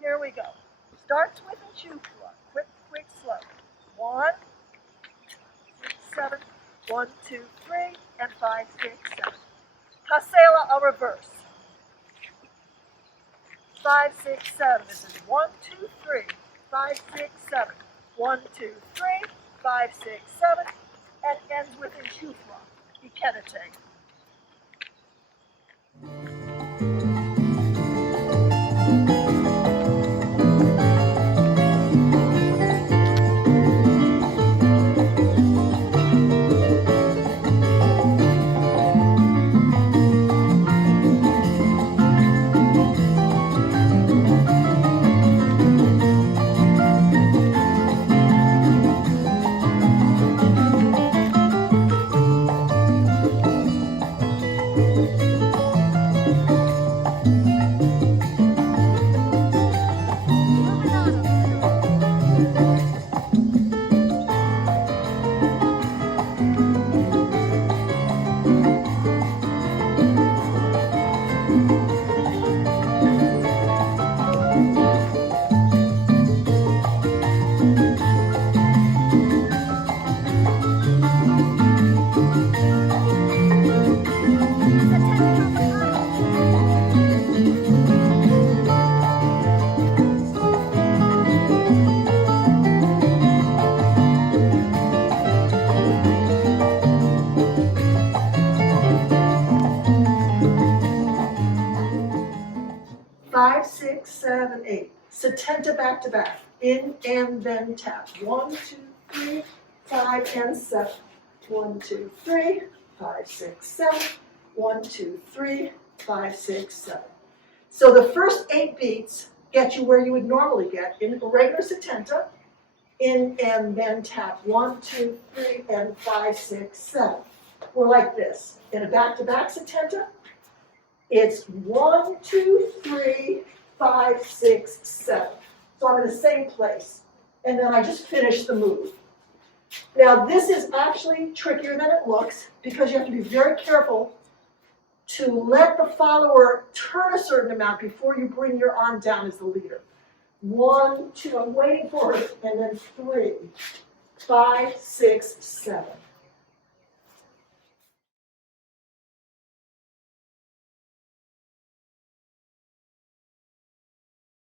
Here we go. Starts with a chew flow. Quick, quick, slow. 1, 6, 7. 1, 2, 3, and 5, 6, 7. Pasela, a reverse. 5, 6, 7. This is 1, 2, 3. 5, 6, 7. 1, 2, 3. 5, 6, 7. And ends with a chew flow. Ikenete. Five, 6, 7, 8. Setenta back to back. In and then tap. 1, 2, 3, 5, and 7. 1, 2, 3, 5, 6, 7. 1, 2, 3, 5, 6, 7. So the first 8 beats get you where you would normally get in a regular setenta. In and then tap. 1, 2, 3, and 5, 6, 7. We're like this. In a back-to-back setenta, it's 1, 2, 3, 5, 6, 7. So I'm in the same place. And then I just finish the move. Now this is actually trickier than it looks because you have to be very careful to let the follower turn a certain amount before you bring your arm down as the leader. 1, 2, I'm waiting for it, and then 3, 5, 6, 7.